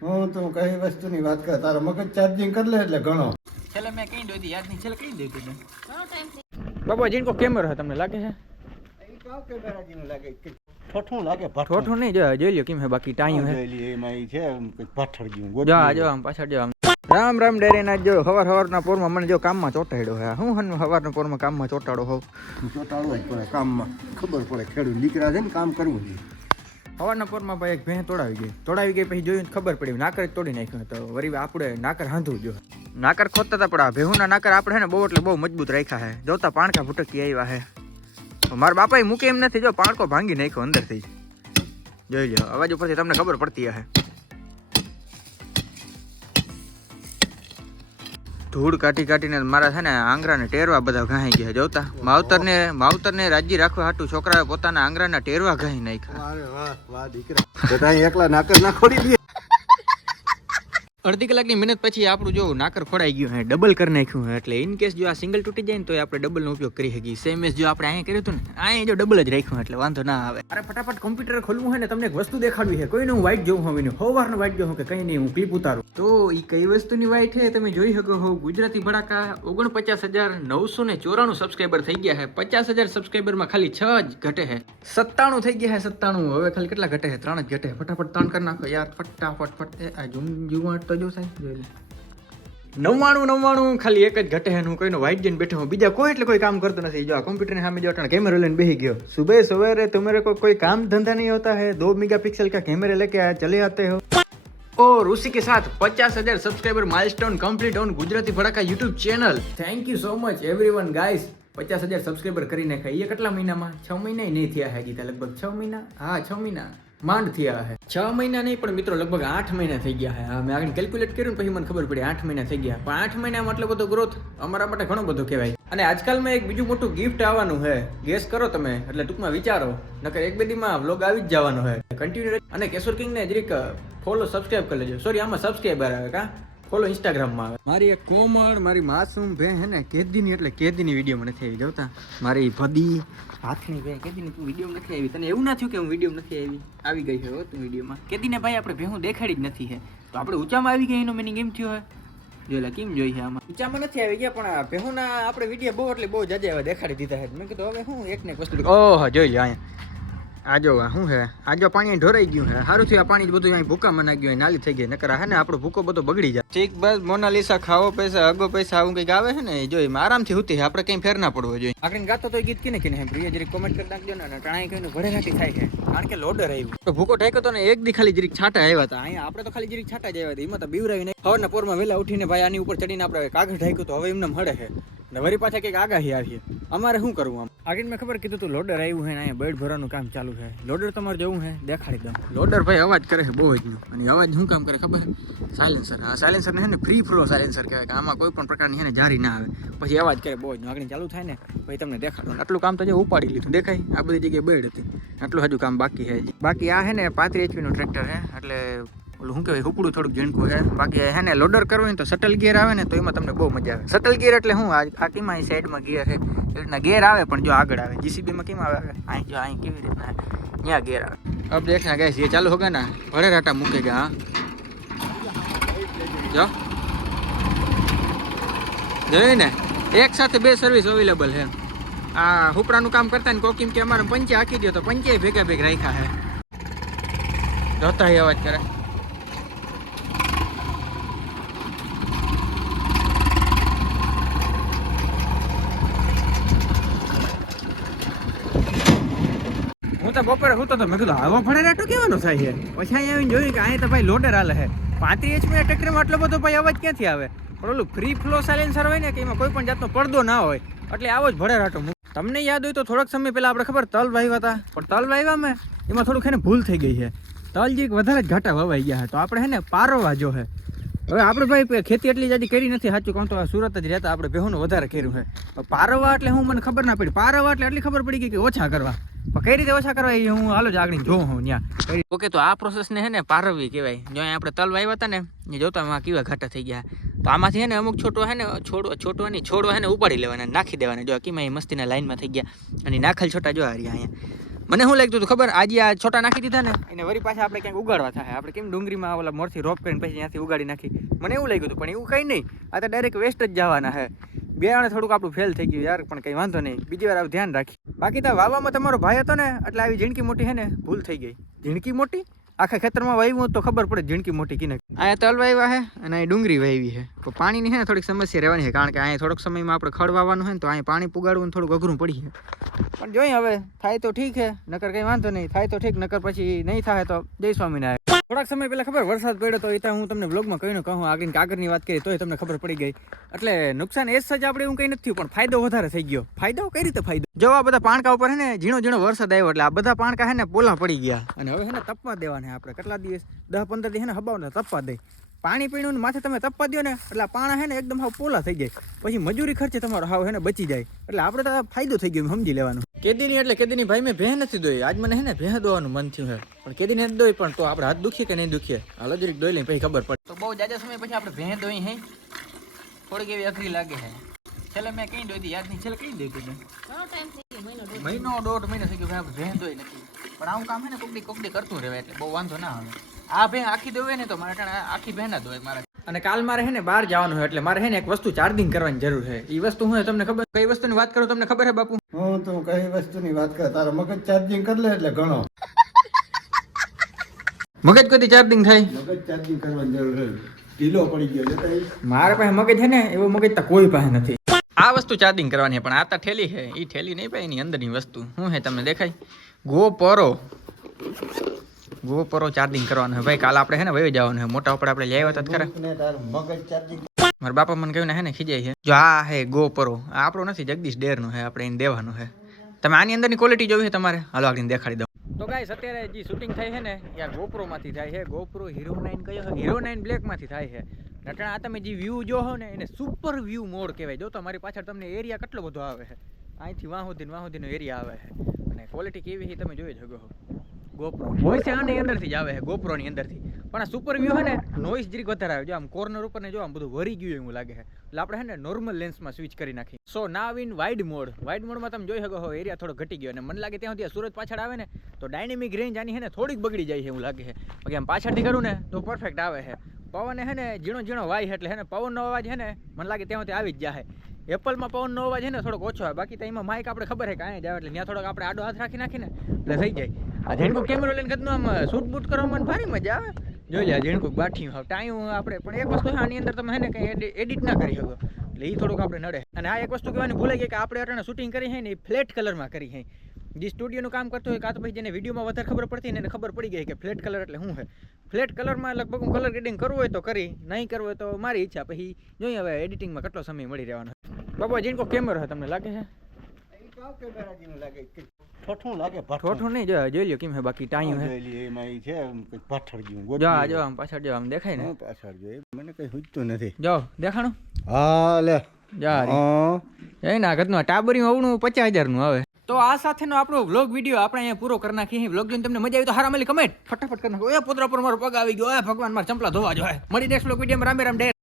હું તું કઈ વસ્તુની વાત કર તારો મગજ ચાર્જિંગ કરી લે એટલે ઘણો. છેલ્લે મેં કઈ દોધી યાદ નહીં છેલ્લે કઈ દોધી મેં? બાબા જીનકો કેમેરો તમને લાગે છે? ઠઠું લાગે ઠોઠું નહીં જો જોઈ લ્યો કેમ હે બાકી ટાઈમ હે એમાં છે એમ પાછળ જેવું જો જો આમ પાછળ જો આમ. રામ રામ ડેરીના જો હવાર હવારના પોરમાં મને જો કામમાં ચોટાડ્યો હે હું હન હવારના પોરમાં કામમાં ચોટાડો હોઉં? ચોટાડો જ પડે કામમાં. ખબર પડે ખેડૂત દીકરા છે ને કામ કરવું જોઈએ. હવારના પોરમાં ભાઈ એક ભેં તોડાવી ગઈ. તોડાવી ગઈ પછી જોયું ખબર પડી, નાકર તોડી નાખ્યું તો. વરી આપણે નાકર હાંધવું જો નાકર ખોદતા હતા પણ આ ભેહુના નાકર આપણે ને બહુ એટલે બહુ મજબૂત રાખ્યા હે જોતા પાણકા ભૂટકી આવ્યા હે મારા બાપાએ મૂકે એમ નથી, જો પાણકો ભાંગી નાખ્યો અંદરથી જોઈ લો અવાજ ઉપરથી તમને ખબર પડતી હે ધૂળ કાઢી કાઢીને મારા છે ને આંગરાને ટેરવા બધા ઘાઈ ગયા જોતા માવતરને માવતરને રાજી રાખવા હાટુ છોકરાએ પોતાના આંગરાના ટેરવા ઘાઈ નાખ્યા. એકલા નાકર ના ખોડી અડધી કલાકની મહેનત પછી આપણું જો નાકર ખોડાઈ ગયું હે ડબલ કરી નાખ્યું હે એટલે ઇન કેસ જો આ સિંગલ તૂટી જાય ને તો આપણે ડબલ નો ઉપયોગ કરી શકીએ. સેમ એસ જો આપણે અહીંયા કર્યું હતું ને અહીંયા જો ડબલ જ રાખ્યું એટલે વાંધો ના આવે. અરે ફટાફટ કોમ્પ્યુટર ખોલવું હોય ને તમને એક વસ્તુ દેખાડવી છે કોઈનું વાઇટ જોઉં હવે ને સવારનું વાઇટ જોવું કે કઈ નહીં હું ક્લિપ ઉતારું. તો એ કઈ વસ્તુની વાઇટ છે તમે જોઈ શકો હો ગુજરાતી ભડાકા ઓગણપચાસ હજાર નવસો ને ચોરાણું સબસ્ક્રાઈબર થઈ ગયા છે પચાસ હજાર સબસ્ક્રાઈબરમાં ખાલી છ જ ઘટે છે સત્તાણું થઈ ગયા છે સત્તાણું. હવે ખાલી કેટલા ઘટે છે ત્રણ જ ઘટે ફટાફટ ત્રણ કરી નાખો યાર ફટાફટ ફટ. આ જૂમ જુવાટ તો દઉં સાહેબ જોઈ નવ્વાણું નવ્વાણું ખાલી એક જ ઘટે હું કોઈનો વાઇટ જઈને બેઠો હું બીજા કોઈ એટલે કોઈ કામ કરતો નથી જો આ કોમ્પ્યુટરની સામે જો અટાણે કેમેરો લઈને બેસી ગયો સુબહ સવેરે તમારે કોઈ કોઈ કામ ધંધા નહીં હોતા હે દો મેગા પિક્सल का कैमरे लेके आया चले आते हो और उसी के साथ पचास हज़ार subscriber milestone complete on Gujarati Fadaka YouTube channel thank you so much everyone guys પચાસ હજાર સબસ્ક્રાઈબર કરી નાખ્યા એ કેટલા મહિનામાં છ મહિના નહીં થયા હજી લગભગ છ મહિના હા છ મહિના માંડ થયા છે છ મહિના નહીં, પણ મિત્રો લગભગ આઠ મહિના થઈ ગયા હા. મેં આગળ કેલ્ક્યુલેટ કર્યું ને પછી મને ખબર પડી આઠ મહિના થઈ ગયા. પણ આઠ મહિનામાં એટલો બધો ગ્રોથ અમારા માટે ઘણો બધો કહેવાય. અને આજકાલમાં એક બીજું મોટું ગિફ્ટ આવવાનું છે ગેસ કરો તમે, એટલે ટૂંકમાં વિચારો. નકર એક બે દીમાં વ્લોગ આવી જ જવાનો છે કન્ટિન્યુ અને કેશોર કિંગને જરીક ફોલો સબસ્ક્રાઇબ કરી લેજો. સોરી આમાં સબસ્ક્રાઇબર આવે કા? ફોલો ઇન્સ્ટાગ્રામમાં આવે. મારી એક કોમળ, મારી માસૂમ ભે હે ને, કેદીની, એટલે કેદીની વીડિયો નથી આવી, જોતા? મારી ભદી, હાથની ભે, કેદીની તું વીડિયો નથી આવી. તને એવું ના થયું કે હું વીડિયો નથી આવી? આવી ગઈ છે તું વિડીયોમાં. કેદીને ભાઈ આપણે ભેહું દેખાડી જ નથી હે. તો આપણે ઊંચામાં આવી ગઈ એનો મિનિંગ એમ થયો હે? જોયેલા કેમ જોઈ છે આમાં? ઊંચામાં નથી આવી ગયા, પણ ભેહુના આપણે વીડિયો બહુ એટલે બહુ જાજે દેખાડી દીધા છે મેં કીધું, હવે હું એક ને વસ્તુ ઓહ, જોઈ લો આ જો આ શું છે આજો પાણી ઢોરાઈ ગયું છે સારું થયું આ પાણી બધું અહીં ભૂકા મના ગયું નાલી થઈ ગઈ. નકર હા હે ને આપણો ભૂકો બધો બગડી જાય. ઠીક બસ, મોનાલિસા ખાવો પૈસા અગો પૈસા, આવું કંઈક આવે છે ને જો આરામથી હોતી આપણે કંઈ ફેર ના પડવો જોઈએ. આપણે ગાતો તો ગીત કીને કીને હે, પ્રિય, જરીક કોમેન્ટ કરી નાખજો ને ટાણાઈ કહીને ભડે નાખી થાય છે. કારણ કે લોડર આવ્યું. તો ભૂકો ઠેકો તો ને, એક દી ખાલી જરીક છાંટા આવ્યા હતા. અહીંયા આપણે તો ખાલી જરીક છાંટા જ આવ્યા હતા. એમાં તો બીવરાવી નહીં. સવારના પોરમાં વહેલા ઉઠીને ભાઈ આની ઉપર ચડીને આપણે કાગળ ઢાંક્યું તો હવે એમને મળે છે. ને વરી પાછા કંઈક આગાહી આવી અમારે શું કરવું આમ? આગળ મેં ખબર કીધું તું લોડર આવ્યું છે ને અહીંયા બેડ ભરવાનું કામ ચાલુ છે. લોડર તમારે જવું છે દેખાડી દઉં. લોડર ભાઈ અવાજ કરે છે બહુ જ અને અવાજ શું કામ કરે ખબર? સાયલેન્સર આ સાયલેન્સર ને ફ્રી ફ્લો સાયલેન્સર કહેવાય કે આમાં કોઈ પણ પ્રકારની છે ને જારી ના આવે. પછી અવાજ કરે બહુ જ આગળ ચાલુ થાય ને ભાઈ તમને દેખાડો. આટલું કામ તો જે ઉપાડી લીધું દેખાય? આ બધી જગ્યાએ બેડ હતી. આટલું હજુ કામ બાકી છે બાકી આ છે ને પાંત્રીસ એચપીનું ટ્રેક્ટર છે એટલે ઓલું શું કહેવાય હુપડું થોડુંક ઝીણકું છે બાકી હે ને લોડર કરવું તો સટલ ગિયર આવે ને તો એમાં તમને બહુ મજા આવે સટલ ગિયર એટલે શું આ કેમાં સાઈડમાં ગિયર છે એ રીતના ગેર આવે પણ જો આગળ આવે જીસીબીમાં કેમ આવે અહીં જો અહીં કેવી રીતના ત્યાં ગેર આવે અબ દેખના ગેસ એ ચાલુ હોગા ના ભરે રાટા મૂકે ગયા હા જો જોયું ને એક સાથે બે સર્વિસ અવેલેબલ છે આ હુપરાનું કામ કરતા ને કોકીમ કે અમારે પંચે આખી દો તો પંચે ભેગા ભેગ રાખ્યા છે જોતા અવાજ કરે તો બપોરે હું તો મેં કીધું આવો ફળે રાટો કેવાનો થાય પછી અહીંયા આવીને જોયું કે અહીંયા તો ભાઈ લોડર હાલે છે. પાંત્રીસ એચપી ટ્રેક્ટરમાં આટલો બધો ભાઈ અવાજ ક્યાંથી આવે? પણ ઓલું ફ્રી ફ્લો સાયલેન્સર હોય ને, કે એમાં કોઈ પણ જાતનો પડદો ના હોય, એટલે આવો જ ભળે રાટો તમને યાદ હોય તો થોડોક સમય પહેલા આપણે ખબર તલ વાવ્યા હતા. પણ તલ વાવ્યામાં એમાં થોડુંક એને ભૂલ થઈ ગઈ છે. તલ જે વધારે જ ઘાટા વવાઈ ગયા છે. તો આપણે હે ને પારવા જો છે. હવે આપણે ભાઈ ખેતી એટલી જાજી કરી નથી, સાચું કહું તો આ સુરત જ રહેતા આપણે બેહોનું વધારે કર્યું છે. હવે પારવા એટલે હું, મને ખબર ના પડી. પારવા એટલે એટલી ખબર પડી ગઈ કે ઓછા કરવા. પણ કઈ રીતે ઓછા કરવા એ હું હાલો જ આગળ જોઉં હું ત્યાં. ઓકે તો આ પ્રોસેસને હે ને પારવી કહેવાય. જો આપણે તલ વાવ્યા હતા ને એ જોતા એમાં કેવા ઘાટા થઈ ગયા. તો આમાંથી છે ને અમુક છોટો હે ને છોડો છોટવાની છોડો છે ને ઉપાડી લેવાના નાખી દેવાના. જો કીમાં એ મસ્તીના લાઈનમાં થઈ ગયા અને નાખેલ છોટા જો હારી અહીંયા. મને શું લાગતું હતું ખબર? આજે આ છોટા નાખી દીધા ને? એને વરી પાછા આપણે ક્યાંક ઉગાડવા થાય. આપણે કેમ ડુંગળીમાં ઓલા મોરથી રોપ કરીને પછી ત્યાંથી ઉગાડી નાખી? મને એવું લાગ્યું હતું પણ એવું કંઈ નહીં. આ તો ડાયરેક્ટ વેસ્ટ જ જવાના હે. બે આણે થોડુંક આપણું ફેલ થઈ ગયું યાર પણ કંઈ વાંધો નહીં. બીજી વાર આવું ધ્યાન રાખી બાકી તો વાવામાં તમારો ભાઈ હતો ને એટલે આવી ઝીણકી મોટી હે ને ભૂલ થઈ ગઈ. ઝીણકી મોટી? આખા ખેતરમાં વાવ્યું તો ખબર પડે ઝીણકી મોટી કિને. અહીંયા તલ વાવ્યા છે અને અહીં ડુંગળી વાવી છે તો પાણીની છે ને થોડીક સમસ્યા રહેવાની છે કારણ કે અહીંયા થોડોક સમયમાં આપણે ખડ વાવવાનું હોય ને તો અહીંયા પાણી પુગાડવું થોડુંક અઘરું પડી છે પણ જોઈએ હવે થાય તો ઠીક છે નકર કંઈ વાંધો નહીં. થાય તો ઠીક નકર પછી નહીં થાય તો જય સ્વામિનારાયણ. થોડાક સમય પહેલાં ખબર, વરસાદ પડ્યો તો એ તો હું તમને બ્લોગમાં કહીને કહું આગળ કાગળની વાત કરી, તોય તમને ખબર પડી ગઈ. એટલે નુકસાન એ જ આપણે એવું કંઈ નથી પણ ફાયદો વધારે થઈ ગયો. ફાયદો કઈ રીતે ફાયદો? જો આ બધા પાણકા ઉપર હે ને ઝીણો ઝીણો વરસાદ આવ્યો એટલે આ બધા પાણકા હે ને પોલા પડી ગયા. અને હવે હે ને તપવા દેવાના આપણે. કેટલા દિવસ? દસ પંદર દિવસ હે ને હબાવને તપવા દે. પાણી પીણું માથે તમે તપવા દો ને એટલે આ પાણા હે ને એકદમ હાવ પોલા થઈ જાય. પછી મજૂરી ખર્ચે તમારો હાવ હે ને બચી જાય. એટલે આપણે તો ફાયદો થઈ ગયો સમજી લેવાનું. કેદીની એટલે કેદીની ભાઈ મેં ભેં નથી દોઈ આજ મને હે ને ભેં દોવાનું મન થયું હે. પણ કેદી નથી દોઈ પણ તો આપણે હાથ દુખીએ કે નહીં દુખીએ? હાલો જરીક દોઈ લઈએ પછી ખબર પડે. તો બહુ જાજા સમય પછી આપણે ભેં દોઈ હે? થોડીક એવી અઘરી લાગે છે છેલ્લે મેં કઈ દોઈ હતી યાદ નહીં? છેલ્લે કઈ દોઈ હતી મહિનો દોઢ. મહિનો થઈ ગયો ભાઈ ભેં દોઈ નથી. પણ આવું કામ હે ને કોકડી કોકડી કરતું રહેવાય એટલે બહુ વાંધો ના આવે. આ ભેં આખી દોવે ને તો મારે આખી ભેં ના દોય મારે. અને કાલ મારે હે ને બહાર જવાનું હોય એટલે મારે હે ને એક વસ્તુ ચાર્જિંગ કરવાની જરૂર છે એ વસ્તુ હું તમને ખબર કઈ વસ્તુની વાત કરું તમને ખબર છે બાપુ? હું તું કઈ વસ્તુની વાત કર તારો મગજ ચાર્જિંગ કરી લે એટલે ઘણો. મગજ કદી ચાર્જિંગ થાય? મગજ ચાર્જિંગ કરવાની જરૂર છે. ઢીલો પડી ગયો છે મારા પાસે મગજ છે ને એવો મગજ તો કોઈ પાસે નથી. આ વસ્તુ ચાર્જિંગ કરવાની છે પણ આ તો ઠેલી છે. એ ઠેલી નહીં ભાઈ એની અંદરની વસ્તુ. શું છે તમને દેખાય? GoPro GoPro charging કરવાનું છે. ભાઈ કાલ આપણે છે ને વહી જવાનું છે. મોટા આપણે આપણે લઈ આવ્યા હતા તો ખરા. મગજ ચાર્જિંગ મારા બાપા મને કહ્યું ને હે ને ખીજાય છે. જો આ હે ગો પરો આ આપણો નથી જગદીશ ડેરનું છે. આપણે એને દેવાનું છે. તમે આની અંદરની ક્વોલિટી જોવી છે તમારે? હાલો આગળ દેખાડી દઉં. તો ગાઈસ અત્યારે જે શૂટિંગ થાય છે ને, એ ગોપ્રોમાંથી માંથી થાય છે. ગોપ્રો હીરો નાઇન કયો હીરો નાઇન બ્લેકમાંથી થાય છે. નટણા, આ તમે જે વ્યૂ જો હો ને, એને સુપર વ્યૂ મોડ કહેવાય. જો તમારી પાછળ તમને એરિયા કેટલો બધો આવે છે. અહીંથી વાહુદીન સુધી એરિયા આવે છે. અને ક્વોલિટી કેવી છે તમે જોઈ શકો છો. GoPro વોઇસ આની અંદરથી જ આવે છે, ગોપ્રોની અંદરથી. પણ આ સુપર વ્યૂ છે ને નોઇસ જરીક વધારે આવે. જો આમ કોર્નર ઉપર ને જો આમ બધું વરી ગયું એવું લાગે છે. એટલે આપણે છે ને નોર્મલ લેન્સમાં સ્વિચ કરી નાખી so now in wide mode wide મોડમાં તમે જોઈ શકો એરિયા થોડો ઘટી ગયો. અને મને લાગે ત્યાં સુધી સુરત પાછળ આવે ને, તો ડાયનેમિક રેન્જ આની છે ને થોડીક બગડી જાય છે એવું લાગે છે. બાકી આમ પાછળથી કરું ને, તો પરફેક્ટ આવે છે. પવન છે ને, ઝીણો ઝીણો વાય એટલે હેને પવનનો અવાજ છે ને, મને લાગે ત્યાં સુધી આવી જ જાય. એપલમાં પવનનો અવાજ છે ને, થોડોક ઓછો હોય બાકી તો એમાં માઇક આપણે ખબર છે કે અહીંયા જ આવે. એટલે ત્યાં થોડોક આપણે આડો હાથ રાખી નાખીને એટલે થઈ જાય. આ ઝીણકું કેમેરો લઈને કદનું આમ શૂટ બૂટ કરવામાં ભારી મજા આવે. જોઈ લે ઝીણકું બાઠી ટાઈમ આપણે, પણ એક વસ્તુ આની અંદર તમે ને કંઈ એડિટ ના કરી શકો. એટલે એ થોડુંક આપણે નડે. અને આ એક વસ્તુ કહેવાની ભૂલાઈ ગઈ કે આપણે અટાણે શૂટિંગ કરી છે ને એ ફ્લેટ કલરમાં કરી છે જે સ્ટુડિયોનું કામ કરતો હોય, કાં તો ભાઈ જેને વિડીયોમાં વધારે ખબર પડતી ને, એને ખબર પડી ગઈ કે ફ્લેટ કલર એટલે શું છે. ફ્લેટ કલરમાં લગભગ હું કલર ગ્રેડિંગ કરવું હોય તો કરી, નહીં કરવું હોય તો મારી ઈચ્છા. પછી જોઈએ હવે એડિટિંગમાં કેટલો સમય મળી રહેવાનો. બાબા જીનકો કેમેરો છે, તમને લાગે છે. ઠોઠું લાગે ઠોઠું નહીં જો જોઈ લ્યો કેમ હે બાકી ટાઈમ છે. એમાં ઈ છે પાછળ જેવું જો આ જો આમ પાછળ જો આમ દેખાય ને. પાછળ જો મને કઈ હુજતું નથી. જો દેખાણું? હા લે. જા. હા. જઈ ના ઘરનું ટાબરી અવણું પચાસ હજારનું આવે. તો આ સાથેનો આપણો વ્લોગ વીડિયો આપણે અહીંયા પૂરો કરી નાખીએ વ્લોગ જોઈને તમને મજા આવી તો હારા મળી કમેન્ટ ફટાફટ કરી નાખો. એ પોતરા પર મારો પગ આવી ગયો. એ ભગવાન મારા ચંપલા ધોવા જો મળી નેક્સ્ટ વ્લોગ વીડિયો રામે રામ ડે